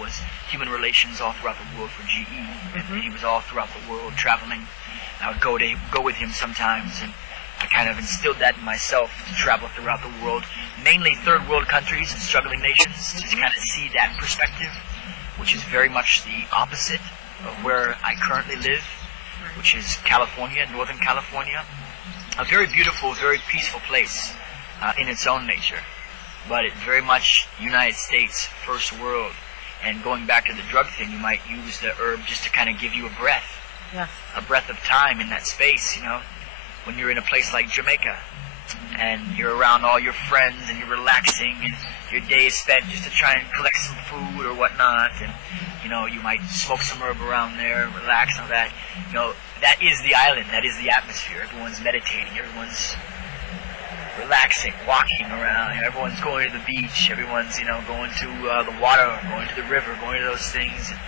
was human relations all throughout the world for GE, and he was all throughout the world traveling. I would go with him sometimes, and I kind of instilled that in myself to travel throughout the world, mainly third world countries and struggling nations, to kind of see that perspective, which is very much the opposite of where I currently live, which is California, Northern California. A very beautiful, very peaceful place in its own nature, but it very much United States, first world. And going back to the drug thing, you might use the herb just to kind of give you a breath. Yeah. A breath of time in that space, you know, when you're in a place like Jamaica and you're around all your friends and you're relaxing and your day is spent just to try and collect some food or whatnot, and you know, you might smoke some herb around there, relax and all that. You know, that is the island, that is the atmosphere. Everyone's meditating, everyone's relaxing, walking around, everyone's going to the beach, everyone's, you know, going to the water, going to the river, going to those things, and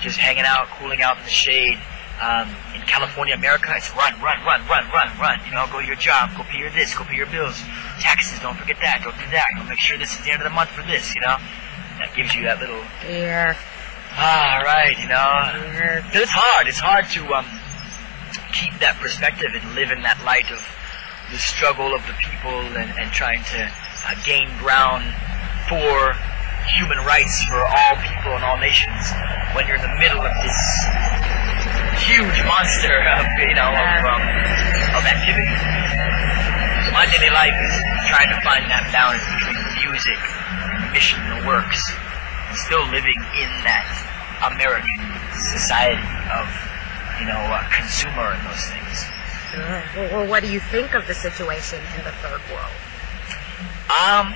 just hanging out, cooling out in the shade. In California, America, it's run, you know, go to your job, go pay your this, go pay your bills, taxes, don't forget that, don't do that, you know, make sure this is the end of the month for this, you know. That gives you that little, right, you know. It's hard to keep that perspective and live in that light of the struggle of the people and trying to gain ground for human rights for all people and all nations when you're in the middle of this huge monster of, you know, of activity. So my daily life is trying to find that balance between the music, the mission, the works, and still living in that American society of, you know, consumer and those things. Well, what do you think of the situation in the third world? I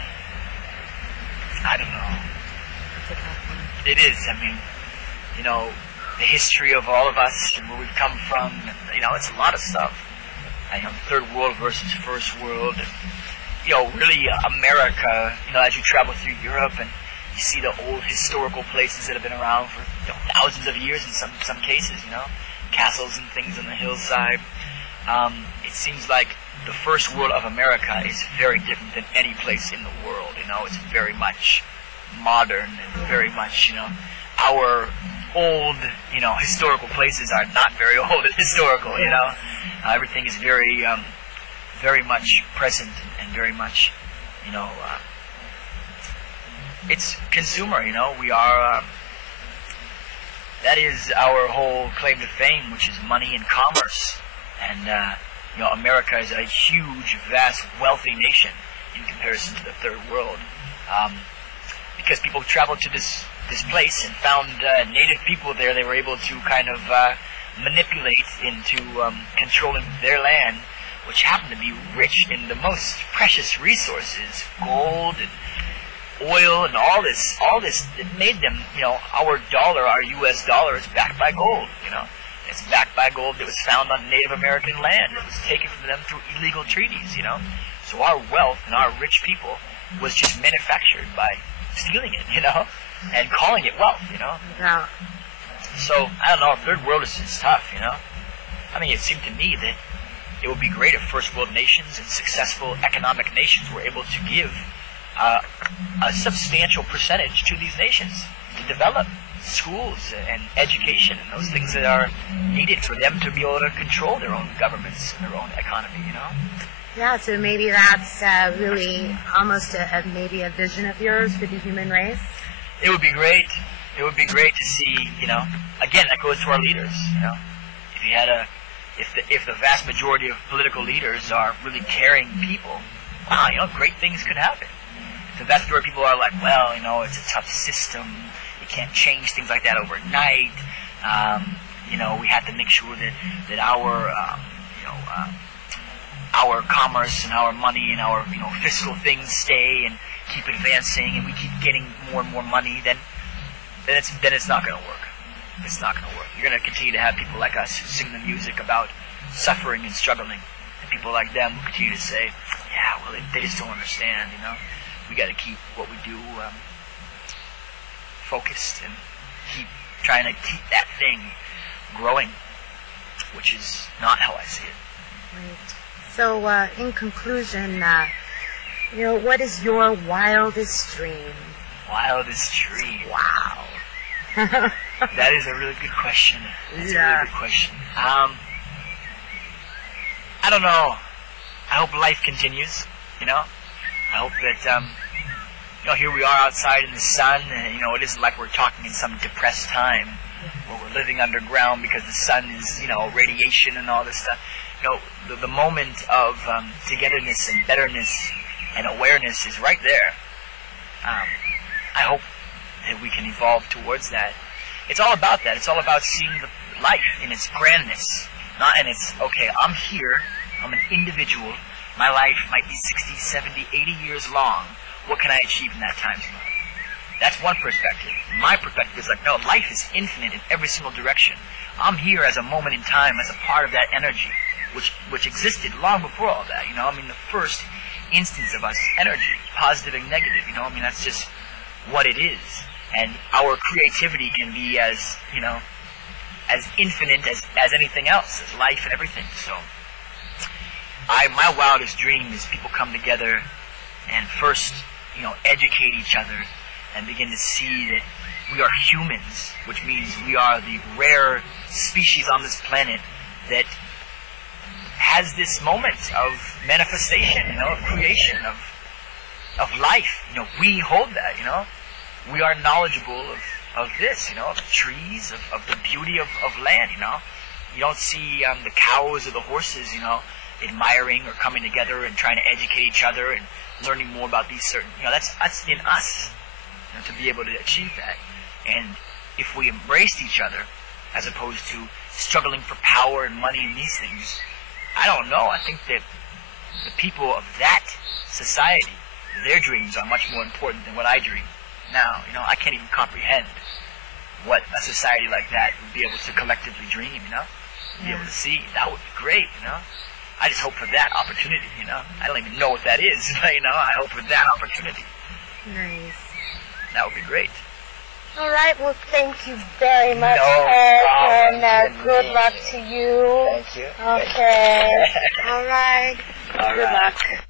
don't know. It is. I mean, you know, the history of all of us and where we've come from, you know, it's a lot of stuff. You know, third world versus first world. And, you know, really America, you know, as you travel through Europe and you see the old historical places that have been around for, you know, thousands of years in some cases, you know, castles and things on the hillside. It seems like the first world of America is very different than any place in the world, you know. It's very much modern and very much, you know, our old, you know, historical places are not very old and historical, you know. Everything is very, very much present and very much, you know, it's consumer, you know. We are, that is our whole claim to fame, which is money and commerce. And, you know, America is a huge, vast, wealthy nation in comparison to the third world. Because people traveled to this place and found native people there, they were able to kind of manipulate into controlling their land, which happened to be rich in the most precious resources, gold and oil and all this. It made them, you know, our dollar, our U.S. dollar is backed by gold, you know. It's backed by gold that was found on Native American land. It was taken from them through illegal treaties, you know. So our wealth and our rich people was just manufactured by stealing it, you know, and calling it wealth, you know. Yeah. So, I don't know, third world is just tough, you know. I mean, it seemed to me that it would be great if first world nations and successful economic nations were able to give a substantial percentage to these nations to develop schools and education and those things that are needed for them to be able to control their own governments and their own economy, you know. Yeah, so maybe that's really almost maybe a vision of yours for the human race. It would be great. It would be great to see, you know. Again, that goes to our leaders, you know. If you had if the vast majority of political leaders are really caring people, wow, you know, great things could happen. If the vast majority of people are like, well, you know, it's a tough system. You can't change things like that overnight. You know, we have to make sure that our, you know, our commerce and our money and our, you know, fiscal things stay and keep advancing, and we keep getting more and more money. Then it's not going to work. It's not going to work. You're going to continue to have people like us who sing the music about suffering and struggling, and people like them who continue to say, yeah, well, they just don't understand, you know. We got to keep what we do focused and keep trying to keep that thing growing, which is not how I see it. Right. So, in conclusion, you know, what is your wildest dream? Wildest dream? Wow. That is a really good question. That's a really good question. I don't know. I hope life continues, you know? I hope that, you know, here we are outside in the sun, and, you know, it isn't like we're talking in some depressed time where we're living underground because the sun is, you know, radiation and all this stuff. You know, the moment of togetherness and betterness and awareness is right there. I hope that we can evolve towards that. It's all about that. It's all about seeing the life in its grandness. Not in its, okay, I'm here, I'm an individual, my life might be 60, 70, 80 years long. What can I achieve in that time slot? That's one perspective. My perspective is like, no, life is infinite in every single direction. I'm here as a moment in time, as a part of that energy, which existed long before all that, you know? I mean, the first instance of us, energy, positive and negative, you know? I mean, that's just what it is. And our creativity can be as, you know, as infinite as anything else, as life and everything. So, my wildest dream is people come together and first, you know, educate each other and begin to see that we are humans, which means we are the rare species on this planet that has this moment of manifestation, you know, of creation, of life. You know, we hold that, you know. We are knowledgeable of this, you know, of trees, of the beauty of land, you know. You don't see the cows or the horses, you know, admiring or coming together and trying to educate each other and learning more about these certain, you know, that's in us, you know, to be able to achieve that. And if we embraced each other as opposed to struggling for power and money and these things, I don't know. I think that the people of that society, their dreams are much more important than what I dream. Now, you know, I can't even comprehend what a society like that would be able to collectively dream, you know? Be able to see. That would be great, you know? I just hope for that opportunity, you know? I don't even know what that is, you know? I hope for that opportunity. Nice. That would be great. All right, well, thank you very much, No Ed, problem. and good luck to you. Thank you. Okay. All right. All Good right. luck.